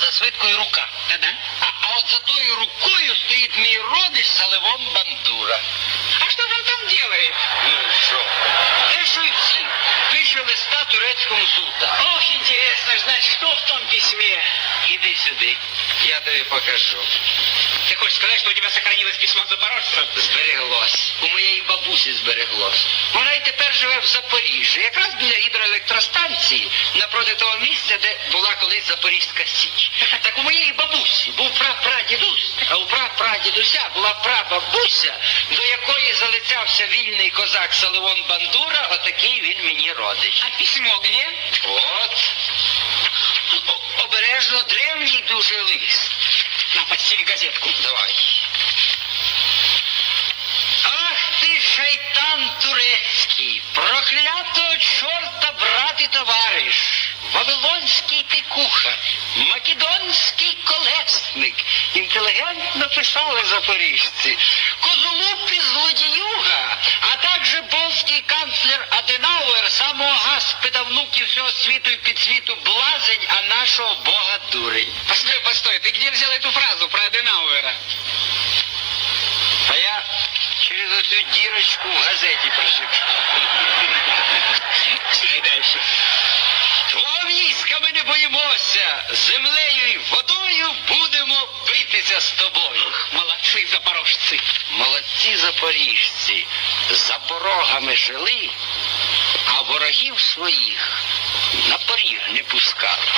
за свиткою рука. Та-да. А, а от за тою рукою стоїть мій родич Саливон Бандура. А что же он там делает? Ну що? Те, що й всі. Пише листа турецькому султану. Ох, интересно знать, что в том письме. Іди сюди, я тобі покажу. Ты хочешь сказать, что у тебя сохранилось письмо запорожца? Збереглось. У моєї бабусі збереглось. Вона тепер живе в Запоріжжі, якраз біля гідроелектростанції, напроти того місця, де була колись Запорізька Січ. Так у моєї бабусі був прапрадідусь, а у прапрадідуся була прабабуся, до якої залицявся вільний козак Саливон Бандура, отакий він мені родич. А письмо где? От. Обережно древній дуже лист. На, подстели газетку. Давай. Вавилонський ти кухар, македонський колесник, інтелігентно писали запоріжці, козулуп і злодіюга, а також польський канцлер Аденауер, самого гаспида внуків всього світу і підсвіту блазень, а нашого бога дурень. Постой, постой, ты где взял эту фразу про Аденауэра? А я через эту дірочку в газеті прочитав. Землею і водою будемо битися з тобою. Молодці запорожці. Молодці запоріжці за порогами жили, а ворогів своїх на поріг не пускали.